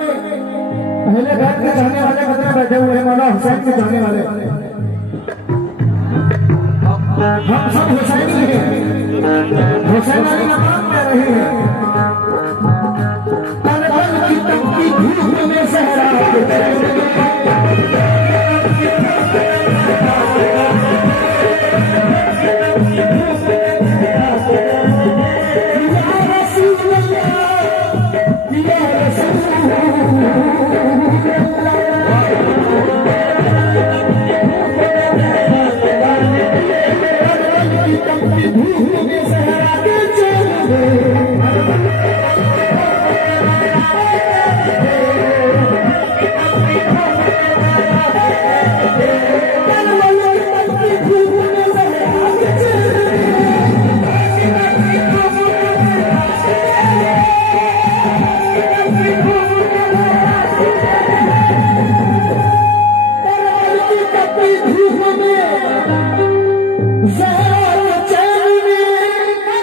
पहले घर के जाने वाले कितने बैठे हुए हैं मौला हुसैन के जाने वाले हम सब हुसैनी हैं हुसैन अली नमाज में रहे हैं पल पल की तपती धूप में सहरा भूख